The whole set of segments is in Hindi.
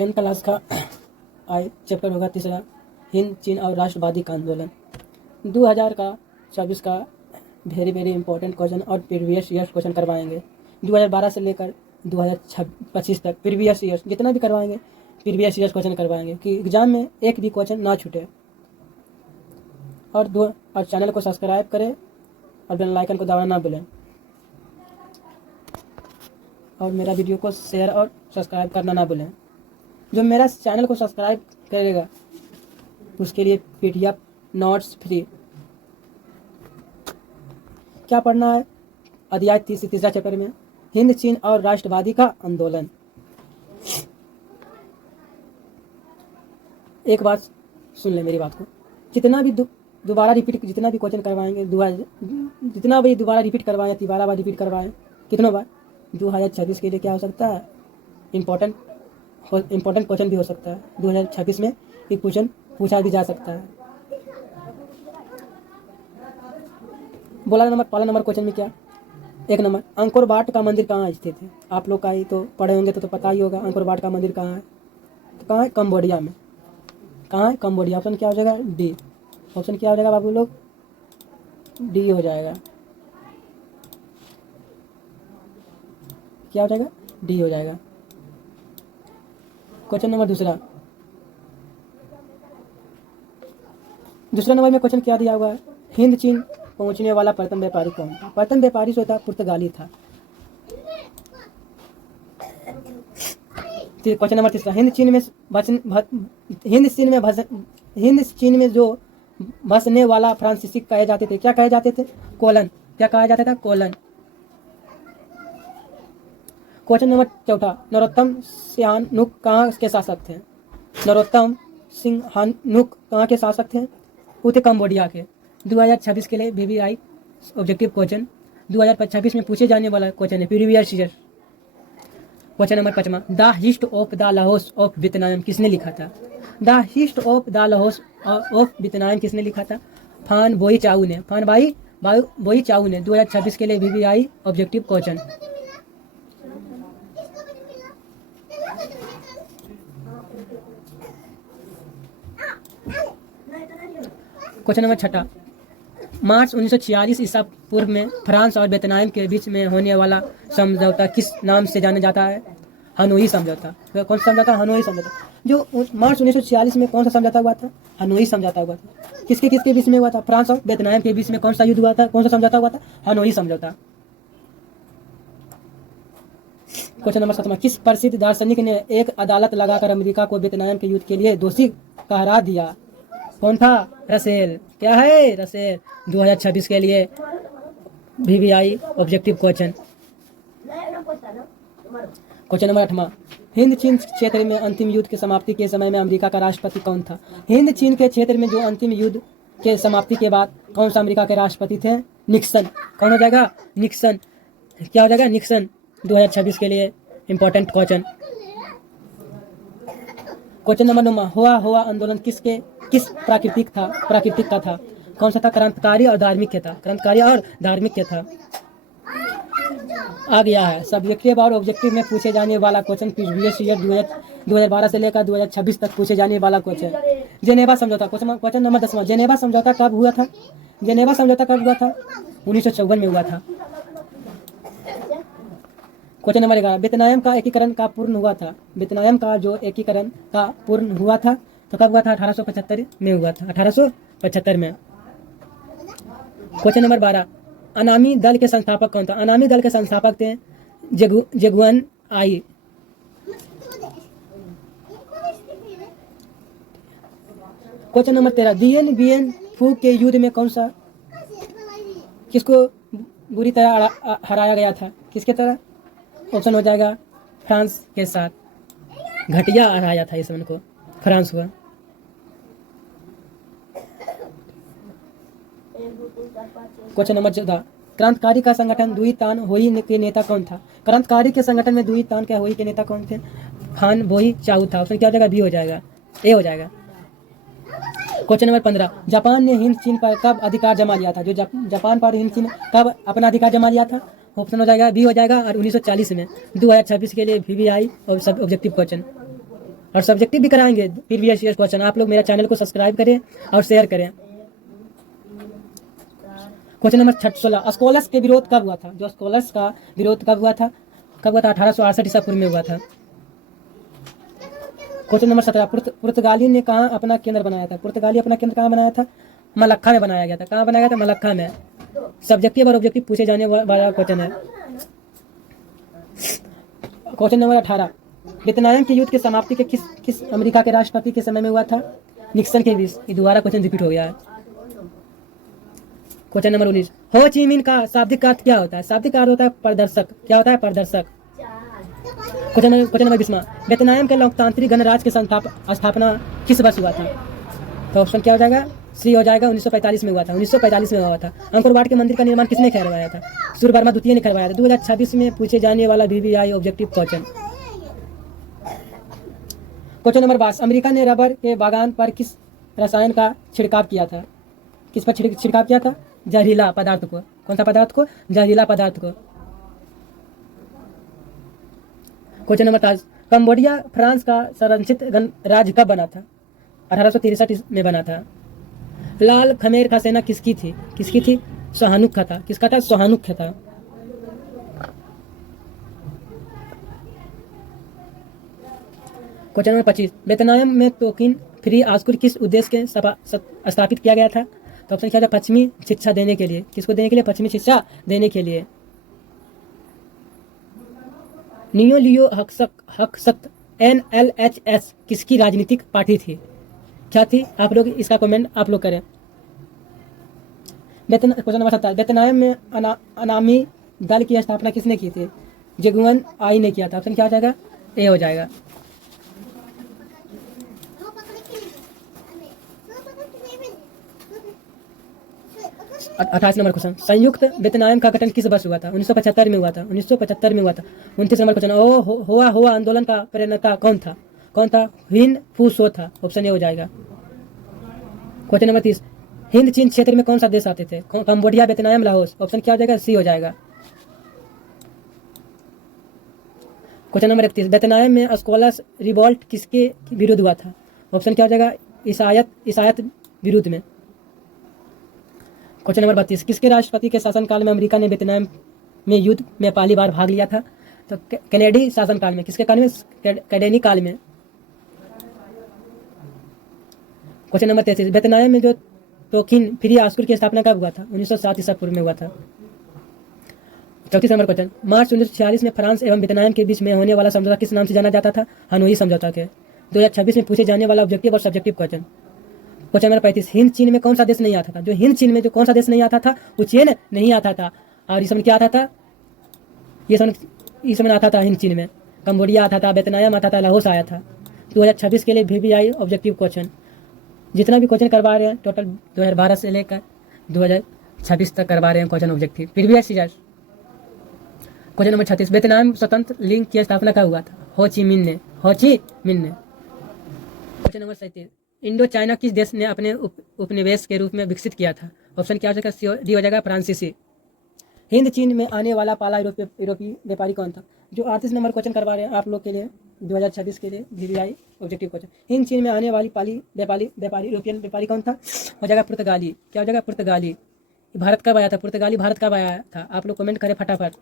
10th क्लास का आई चैप्टर होगा तीसरा, हिंद चीन और राष्ट्रवादी का आंदोलन। 2024 का वेरी इंपॉर्टेंट क्वेश्चन और प्रीवियस ईयर्स क्वेश्चन करवाएंगे। 2012 से लेकर 2025 तक प्रीवियस ईयर्स जितना भी करवाएंगे प्रीवियस ईयर्स क्वेश्चन करवाएंगे कि एग्जाम में एक भी क्वेश्चन ना छूटे। और चैनल को सब्सक्राइब करें और बेल आइकन को दबाना ना भूलें, और मेरा वीडियो को शेयर और सब्सक्राइब करना ना भूलें। जो मेरा चैनल को सब्सक्राइब करेगा उसके लिए PDF नोट्स फ्री। क्या पढ़ना है? अध्याय तीसरा चैप्टर में हिंद चीन और राष्ट्रवादी का आंदोलन। एक बात सुन ले मेरी बात को, जितना भी दोबारा रिपीट, जितना भी क्वेश्चन करवाएंगे जितना भी दोबारा रिपीट करवाएं, 12 बार रिपीट करवाएं, कितनों बार, 2026 के लिए क्या हो सकता है, इम्पोर्टेंट क्वेश्चन भी हो सकता है। 2026 में एक क्वेश्चन पूछा भी जा सकता है। पहला नंबर क्वेश्चन में क्या, 1 नंबर, अंकोर वाट का मंदिर कहाँ स्थित है? आप लोग का ही तो पढ़े होंगे तो पता ही होगा अंकोर वाट का मंदिर कहाँ है। तो कहाँ है? कंबोडिया में। कहाँ है? कंबोडिया। ऑप्शन क्या हो जाएगा? डी। ऑप्शन क्या हो जाएगा बाबू लोग? डी हो जाएगा। क्या हो जाएगा? डी हो जाएगा। क्वेश्चन नंबर दूसरा नंबर में क्वेश्चन क्या दिया हुआ है, हिंद चीन पहुंचने वाला प्रथम व्यापारी कौन था? प्रथम व्यापारी जो था पुर्तगाली था। क्वेश्चन नंबर तीसरा, हिंद चीन में जो बसने वाला फ्रांसीसी कहे जाते थे, क्या कहे जाते थे? कोलन। क्या कहा जाता था? कोलन। क्वेश्चन नंबर चौथा, नरोत्तम सिंहानुक कहाँ के शासक थे? नरोत्तम सिंहानुक कहाँ के शासक थे? वो थे कंबोडिया के। 2026 के लिए VVI ऑब्जेक्टिव क्वेश्चन 2026 में पूछे जाने वाला क्वेश्चन है previous year. Question number 5, the hist of the lahaus of Vietnam किसने लिखा था? The hist of the lahaus of Vietnam किसने लिखा था? फान बोई चाऊ ने। बोई चाऊ ने। 2026 के लिए VVI objective question. Question number 6, मार्च 1946 ईसा पूर्व में फ्रांस और वियतनाम के बीच में होने वाला समझौता किस नाम से जाना जाता है? हनोई समझौता। कौन सा समझौता? हनोई समझौता। जो मार्च 1946 में कौन सा समझौता हुआ था? हनोई समझौता हुआ था। किसके बीच में हुआ था? फ्रांस और वियतनाम के बीच में कौन सा युद्ध हुआ था? कौन सा समझौता हुआ था? हनोई समझौता। क्वेश्चन नंबर 7, किस प्रसिद्ध दार्शनिक ने एक अदालत लगाकर अमेरिका को वियतनाम के युद्ध के लिए दोषी ठहरा दिया? कौन था? रसेल। क्या है? रसेल। 2026 के लिए VVI objective question. Question number 8, Hind चीन क्षेत्र में अंतिम युद्ध के समाप्ति के समय में अमेरिका का राष्ट्रपति कौन था? हिंद चीन के क्षेत्र में जो अंतिम युद्ध के समाप्ति के बाद कौन सा अमेरिका के राष्ट्रपति थे? निक्सन। कौन हो जाएगा? निक्सन। क्या हो जाएगा? निक्सन। 2026 के लिए इंपॉर्टेंट क्वेश्चन। क्वेश्चन नंबर 9, हुआ आंदोलन किस प्राकृतिक का था? कौन सा था? क्रांतिकारी और धार्मिक था। क्रांतिकारी और धार्मिक था। आ गया है सब्जेक्टिव और ऑब्जेक्टिव में पूछे जाने वाला क्वेश्चन प्रीवियस ईयर 2012 से लेकर 2026 तक पूछे जाने वाला क्वेश्चन। जेनेवा समझौता। क्वेश्चन नंबर 10, जेनेवा समझौता कब हुआ था? जेनेवा समझौता कब हुआ था? 1954 में हुआ था। क्वेश्चन नंबर 11, वियतनाम का एकीकरण का पूर्ण हुआ था? वियतनाम का जो एकीकरण का पूर्ण हुआ था तो कब हुआ था? 1875 में हुआ था। 1875 में। क्वेश्चन नंबर 12, अनामी दल के संस्थापक कौन था? अनामी दल के संस्थापक थे जेगुएन आई। Question number 13, Dien Bien Phu के युद्ध में किसको बुरी तरह हराया गया था? किसके तरह? ऑप्शन हो जाएगा फ्रांस के साथ। घटिया हराया था इस को, फ्रांस हुआ। क्वेश्चन नंबर 14, क्रांतिकारी का संगठन दुई तान होई के नेता कौन था? क्रांतिकारी के संगठन में दुई तान के होई के नेता कौन थे? खान बोई चाऊ था। ऑप्शन क्या हो जाएगा? बी हो जाएगा। ए हो जाएगा। क्वेश्चन नंबर 15, जापान ने हिंद चीन पर कब अधिकार जमा लिया था? जो जापान पर हिंद चीन कब अपना अधिकार जमा लिया था? ऑप्शन हो जाएगा बी हो जाएगा। और 1940 में। 2026 के लिए VVI और सब ऑब्जेक्टिव क्वेश्चन। और सब्जेक्टिव भी कराएंगे प्रीवियस ईयर क्वेश्चन। आप लोग मेरा चैनल को सब्सक्राइब करें और शेयर करें। क्वेश्चन नंबर 16, स्कॉलर्स के विरोध कब हुआ था? जो स्कॉलर्स का विरोध कब हुआ था? 1868 ईसा पूर्व में हुआ था। क्वेश्चन नंबर 17, पुर्तगाली ने कहाँ अपना केंद्र बनाया था? पुर्तगाली अपना केंद्र कहाँ बनाया था? मलक्का में बनाया गया था। कहाँ बनाया गया था? मलक्का में। सब्जेक्टिव और ऑब्जेक्टिव पूछे जाने वाला क्वेश्चन है। क्वेश्चन नंबर 18, वियतनाम के युद्ध की समाप्ति के किस अमेरिका के राष्ट्रपति के समय में हुआ था? निक्सन के बीच। ये दोबारा क्वेश्चन रिपीट हो गया है। क्वेश्चन नंबर 19, हो ची मिन का शाब्दिक अर्थ क्या होता है? शाब्दिक अर्थ होता है प्रदर्शक। क्या होता है? प्रदर्शक। क्वेश्चन नंबर 20, वियतनाम के लोकतांत्रिक गणराज्य की स्थापना किस वर्ष हुआ था? तो ऑप्शन क्या हो जाएगा? सी हो जाएगा। 1945 में हुआ था। 1945 में हुआ था। अंकोर वाट के मंदिर का निर्माण किसने करवाया था? सूर्य वर्मा द्वितीय ने करवाया था। 2026 में पूछे जाने वाला VVI objective question. Question number 22, America ने रबर के बागान पर किस रसायन का छिड़काव किया था? किस पर छिड़काव किया था? जहरीला पदार्थ को। कौन सा पदार्थ को? जहरीला पदार्थ को। क्वेश्चन नंबर 23, कंबोडिया फ्रांस का संरक्षित राज्य कब बना था? 1863 में बना था। लाल खमेर का सेना किसकी थी? किसकी थी? सोहानुक का था। किसका था? सोहानुक का था। क्वेश्चन नंबर 25, वियतनाम में टोकिन फ्री स्कूल किस उद्देश्य के स्थापित किया गया था? तो ऑप्शन क्या था? पश्चिमी शिक्षा देने के लिए। किसको देने के लिए? पश्चिमी शिक्षा देने के लिए। नियो लियो हकसक्त NLHS किसकी राजनीतिक पार्टी थी? क्या थी? आप लोग इसका कमेंट आप लोग करें। क्वेश्चन नंबर 27, वियतनाम में अनामी दल की स्थापना किसने की थी? जेगुअन आई ने किया था। ऑप्शन क्या हो जाएगा? ए हो जाएगा। 28 नंबर क्वेश्चन, संयुक्त वियतनाम का गठन किस वर्ष हुआ था? 1975 में हुआ था। 1975 में हुआ था। 29 नंबर क्वेश्चन, हुआ आंदोलन का प्रेरणा कौन था? कौन था? हिन फू सो था। ऑप्शन ए हो जाएगा। क्वेश्चन नंबर 30, हिंद चीन क्षेत्र में कौन सा देश आते थे? Cambodia, Vietnam, Laos. ऑप्शन क्या हो जाएगा? सी हो जाएगा। क्वेश्चन नंबर 31, वियतनाम में स्कॉलर्स रिवॉल्ट किसके विरुद्ध हुआ था? ऑप्शन क्या हो जाएगा? ईसाइत विरुद्ध में। क्वेश्चन नंबर 32, किसके राष्ट्रपति के शासनकाल में अमेरिका ने वियतनाम में युद्ध में पहली बार भाग लिया था? तो कैनेडी शासनकाल में। किसके काल में? कैडेनी काल में। क्वेश्चन नंबर 33, वियतनाम में जो टोकिन फ्री स्कूल की स्थापना कब हुआ था? 1907 ईसा पूर्व में हुआ था। 34 नंबर क्वेश्चन, मार्च 1946 में फ्रांस एवं वियतनाम के बीच में होने वाला समझौता किस नाम से जाना जाता था? हनोई समझौता के। 2026 में पूछे जाने वाला ऑब्जेक्टिव और subjective question. Question number 35, Hind चीन में कौन सा देश नहीं आता था? जो हिंद चीन में जो कौन सा देश नहीं आता था? वो चीन नहीं आता था। और इसमें क्या आता था? इसमें आता था हिंद चीन में कंबोडिया आता था, वियतनाम आता था, लाहौस आया था। 2026 के लिए VVI ऑब्जेक्टिव क्वेश्चन जितना भी क्वेश्चन करवा रहे हैं टोटल 2012 से लेकर 2026 तक करवा रहे हैं question objective previous year. Question number 36, Vietnam स्वतंत्र लीग की स्थापना कब हुआ था? हो ची मिन ने। क्वेश्चन नंबर 37, इंडो चाइना किस देश ने अपने उपनिवेश के रूप में विकसित किया था? ऑप्शन क्या हो जाएगा? डी हो जाएगा, फ्रांसीसी। हिंद चीन में आने वाला पहला यूरोपीय व्यापारी कौन था? जो 38 नंबर क्वेश्चन करवा रहे हैं आप लोग के लिए 2026 के लिए VVI ऑब्जेक्टिव क्वेश्चन। हिंद चीन में आने वाली पहली व्यापारी यूरोपियन व्यापारी कौन था? हो जाएगा पुर्तगाली। क्या हो जाएगा? पुर्तगाली। भारत कब आया था? पुर्तगाली भारत कब आया था? आप लोग कमेंट करें फटाफट।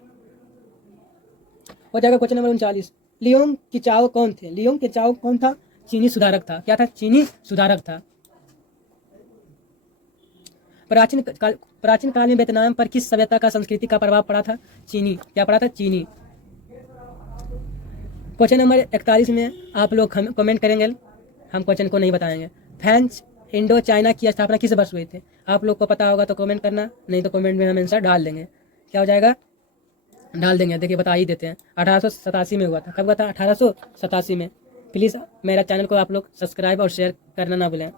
हो जाएगा क्वेश्चन नंबर 39, लियोंग किचाओ कौन थे? लियोंग किचाओ कौन था? चीनी सुधारक था। क्या था? चीनी सुधारक था। प्राचीन काल में वियतनाम पर किस सभ्यता का संस्कृति का प्रभाव पड़ा था? चीनी। क्या पड़ा था? चीनी। क्वेश्चन नंबर 41 में आप लोग कमेंट करेंगे, हम क्वेश्चन को नहीं बताएंगे। फ्रेंच इंडो चाइना की स्थापना किस वर्ष हुई थी? आप लोग को पता होगा तो कमेंट करना, नहीं तो कमेंट में हम आंसर डाल देंगे। क्या हो जाएगा? डाल देंगे। देखिए बता ही देते हैं। 1887 में हुआ था। कब हुआ था? 1887 में। प्लीज़ मेरा चैनल को आप लोग सब्सक्राइब और शेयर करना ना भूलें।